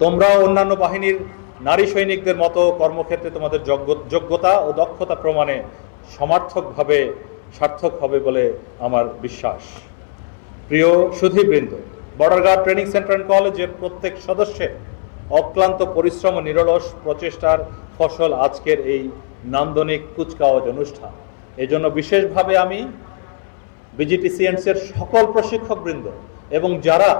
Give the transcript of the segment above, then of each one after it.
তোমরাও অন্যান্য বাহিনীর নারী সৈনিকদের মতো কর্মক্ষেত্রে তোমাদের যোগ্যতা ও দক্ষতা প্রমাণে সার্থক হবে বলে আমার বিশ্বাস। প্রিয় সুধীবৃন্দ, border guard training centre and কলেজের প্রত্যেক সদস্যের অক্লান্ত পরিশ্রম ও নিরলস প্রচেষ্টার ফসল আজকের এই নান্দনিক কুচকাওয়াজ অনুষ্ঠান। এজন্য বিশেষভাবে আমি বিজিটিসিএনসির সকল প্রশিক্ষকবৃন্দ এবং যারা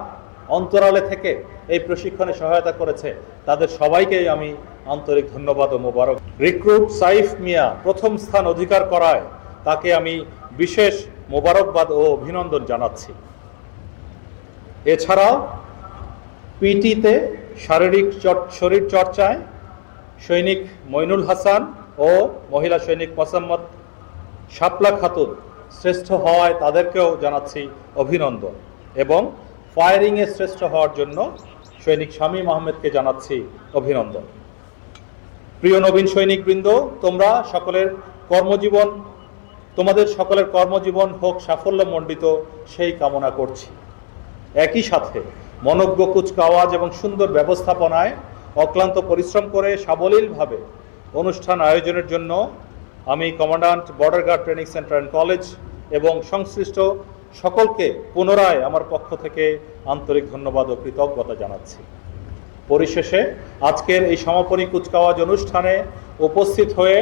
অন্তরালে থেকে এই প্রশিক্ষণে সহায়তা করেছে তাদের সবাইকেই আমি আন্তরিক ধন্যবাদ ও মোবারক। রিক্রুট সাইফ মিয়া প্রথম স্থান অধিকার করায় তাকে আমি বিশেষ মোবারকবাদ ও অভিনন্দন জানাচ্ছি। এছাড়াও পিটিতে শরীর চর্চায় সৈনিক মইনুল হাসান ও মহিলা সৈনিক মোসাম্মদ শাপলা খাতুন শ্রেষ্ঠ হওয়ায় তাদেরকেও জানাচ্ছি অভিনন্দন, এবং ফায়ারিংয়ে শ্রেষ্ঠ হওয়ার জন্য সৈনিক শামীম আহমেদকে জানাচ্ছি অভিনন্দন। প্রিয় নবীন সৈনিকবৃন্দ, তোমাদের সকলের কর্মজীবন হোক সাফল্যমণ্ডিত সেই কামনা করছি। একই সাথে মনোজ্ঞ কুচকাওয়াজ এবং সুন্দর ব্যবস্থাপনায় অক্লান্ত পরিশ্রম করে সাবলীলভাবে অনুষ্ঠান আয়োজনের জন্য আমি commandant border guard training centre and college এবং সংশ্লিষ্ট সকলকে পুনরায় আমার পক্ষ থেকে আন্তরিক ধন্যবাদ ও কৃতজ্ঞতা জানাচ্ছি। পরিশেষে আজকের এই সমাপনী কুচকাওয়াজ অনুষ্ঠানে উপস্থিত হয়ে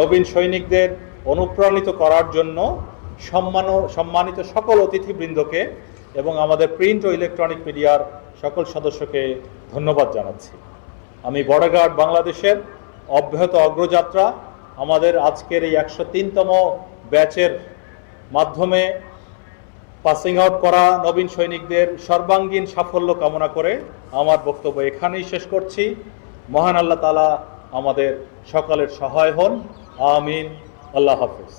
নবীন সৈনিকদের অনুপ্রাণিত করার জন্য সম্মানিত সকল অতিথিবৃন্দকে এবং আমাদের প্রিন্ট ও ইলেকট্রনিক মিডিয়ার সকল সদস্যকে ধন্যবাদ জানাচ্ছি। আমি বর্ডার গার্ড বাংলাদেশের অব্যাহত অগ্রযাত্রা, আমাদের আজকের এই 103তম ব্যাচের মাধ্যমে পাসিং আউট করা নবীন সৈনিকদের সর্বাঙ্গীন সাফল্য কামনা করে আমার বক্তব্য এখানেই শেষ করছি। মহান আল্লাহ তাআলা আমাদের সকলের সহায় হন। আমিন। আল্লাহ হাফেজ।